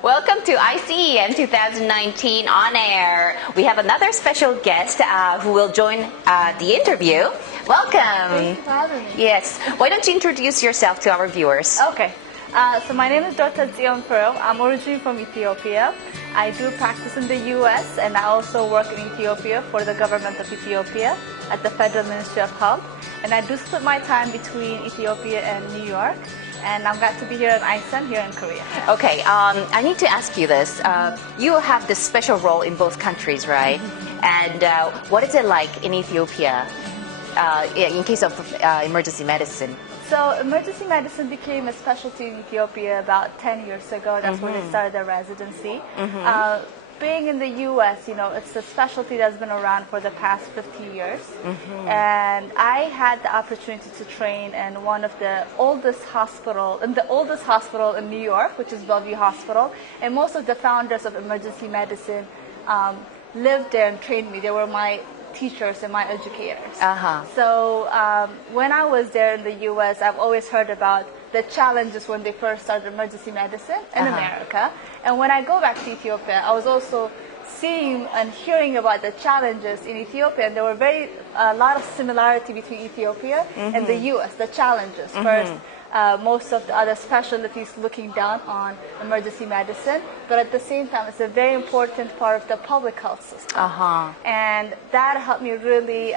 Welcome to ICEM 2019 on air. We have another special guest who will join the interview. Welcome. Thank you for having me. Yes. Why don't you introduce yourself to our viewers? Okay. So my name is Dr. Tsion Firew. I'm originally from Ethiopia. I do practice in the U.S. and I also work in Ethiopia for the government of Ethiopia at the Federal Ministry of Health. And I do split my time between Ethiopia and New York. And I'm glad to be here at ICEM here in Korea. Okay, I need to ask you this. You have this special role in both countries, right? And what is it like in Ethiopia in case of emergency medicine? So emergency medicine became a specialty in Ethiopia about 10 years ago. That's when they started their residency. Being in the U.S., you know, it's a specialty that's been around for the past 50 years. And I had the opportunity to train in one of the oldest hospital in New York, which is Bellevue Hospital. And most of the founders of emergency medicine lived there and trained me. They were my teachers and my educators. So when I was there in the U.S., I've always heard about the challenges when they first started emergency medicine in America. And when I go back to Ethiopia, I was also seeing and hearing about the challenges in Ethiopia, and there were a lot of similarity between Ethiopia and the U.S., the challenges. First, most of the other specialties looking down on emergency medicine, but at the same time, it's a very important part of the public health system. And that helped me really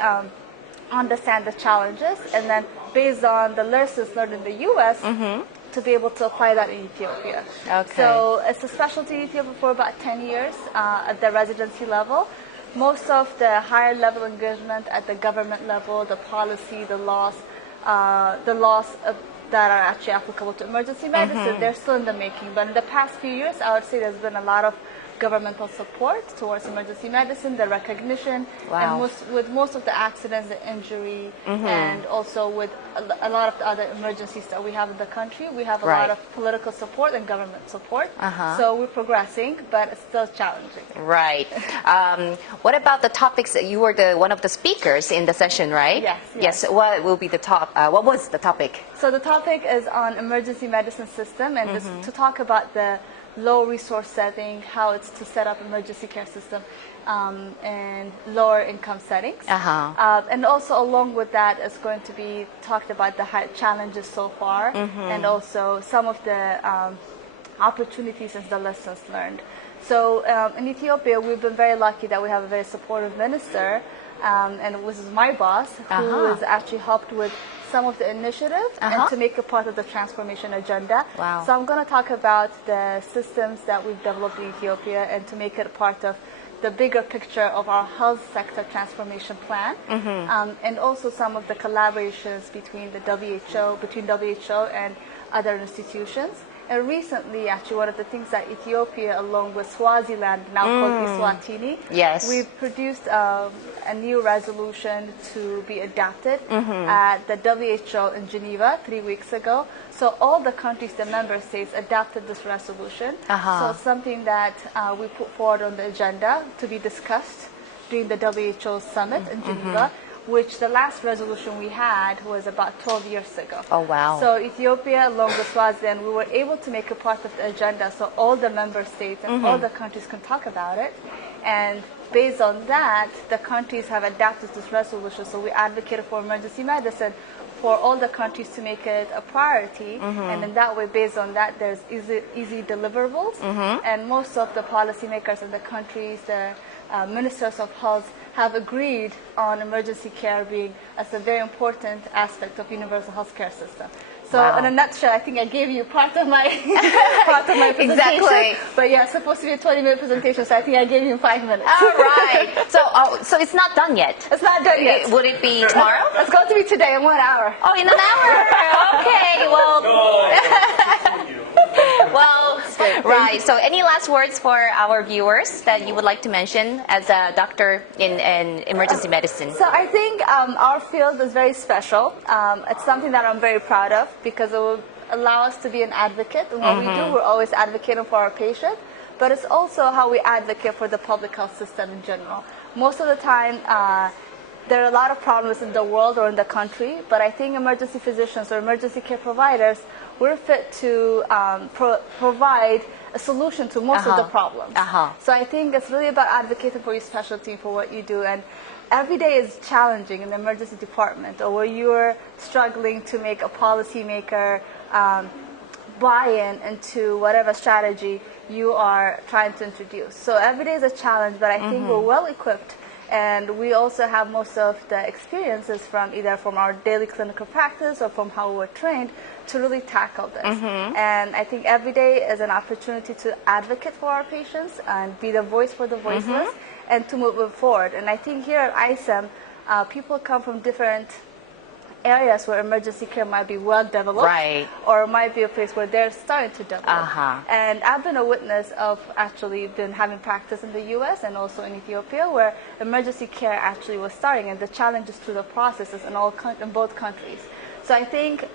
understand the challenges, and then based on the lessons learned in the U.S., to be able to apply that in Ethiopia. So it's a specialty in Ethiopia for about 10 years at the residency level. Most of the higher level engagement at the government level, the policy, the laws that are actually applicable to emergency medicine, they're still in the making. But in the past few years, I would say there's been a lot of governmental support towards emergency medicine, the recognition, and with most of the accidents, the injury, and also with a lot of the other emergencies that we have in the country, we have a lot of political support and government support. So we're progressing, but it's still challenging. Right. What about the topics that you were one of the speakers in the session, right? Yes. What will be the what was the topic? So the topic is on emergency medicine system, and this, to talk about the low resource setting, how it's to set up emergency care system in lower income settings. And also along with that is going to be talked about the challenges so far, and also some of the opportunities and the lessons learned. So in Ethiopia, we've been very lucky that we have a very supportive minister, and this is my boss, who has actually helped with some of the initiatives and to make it part of the transformation agenda. So I'm going to talk about the systems that we've developed in Ethiopia and to make it part of the bigger picture of our health sector transformation plan, and also some of the collaborations between the WHO and other institutions. And recently, actually, one of the things that Ethiopia, along with Swaziland, now called Eswatini, we've produced a new resolution to be adopted at the WHO in Geneva 3 weeks ago. So all the countries, the member states, adopted this resolution. So it's something that we put forward on the agenda to be discussed during the WHO summit in Geneva, which the last resolution we had was about 12 years ago. So Ethiopia, along with Swaziland, we were able to make it part of the agenda so all the member states and all the countries can talk about it. And based on that, the countries have adopted this resolution. So we advocated for emergency medicine for all the countries to make it a priority. And in that way, based on that, there's easy deliverables. And most of the policymakers in the countries, the ministers of health, have agreed on emergency care being as a very important aspect of universal health care system. So in a nutshell, I think I gave you part of my presentation. Exactly. But yeah, it's supposed to be a 20-minute presentation, so I think I gave you 5 minutes. All right. So it's not done yet? It's not done yet. Would it be tomorrow? It's going to be today in 1 hour. Oh, in an hour. Okay. Well, right. So any last words for our viewers that you would like to mention as a doctor in emergency medicine? So I think our field is very special. It's something that I'm very proud of because it will allow us to be an advocate. And what we do, we're always advocating for our patient, but it's also how we advocate for the public health system in general. Most of the time, there are a lot of problems in the world or in the country, but I think emergency physicians or emergency care providers, we're fit to provide a solution to most of the problems. So I think it's really about advocating for your specialty, for what you do. And every day is challenging in the emergency department, or where you're struggling to make a policymaker buy-in into whatever strategy you are trying to introduce. So every day is a challenge, but I think we're well equipped, and we also have most of the experiences from either from our daily clinical practice or from how we're trained to really tackle this. And I think every day is an opportunity to advocate for our patients and be the voice for the voiceless, and to move it forward. And I think here at ICEM, people come from different areas where emergency care might be well developed, or might be a place where they're starting to develop. And I've been a witness of actually been having practice in the U.S. and also in Ethiopia, where emergency care actually was starting, and the challenges to the processes in both countries. So I think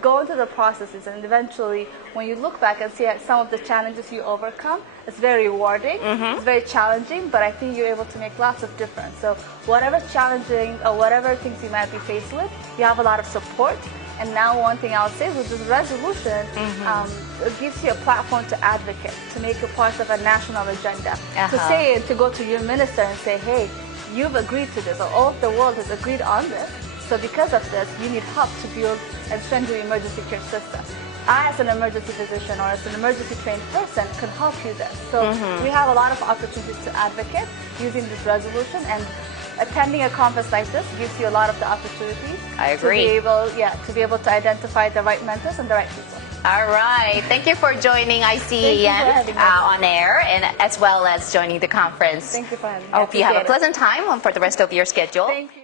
going through the processes, and eventually when you look back and see some of the challenges you overcome, it's very rewarding, it's very challenging, but I think you're able to make lots of difference. So whatever challenging or whatever things you might be faced with, you have a lot of support. And now one thing I would say with this resolution, it gives you a platform to advocate, to make it part of a national agenda, to say it, to go to your minister and say, hey, you've agreed to this, or all of the world has agreed on this. So because of this, you need help to build and strengthen the emergency care system. I, as an emergency physician or as an emergency trained person, can help you this. So we have a lot of opportunities to advocate using this resolution, and attending a conference like this gives you a lot of the opportunities. I agree. To be able to identify the right mentors and the right people. All right. Thank you for joining ICEM on air, and as well as joining the conference. Thank you for having me. I hope you have a pleasant time for the rest of your schedule. Thank you.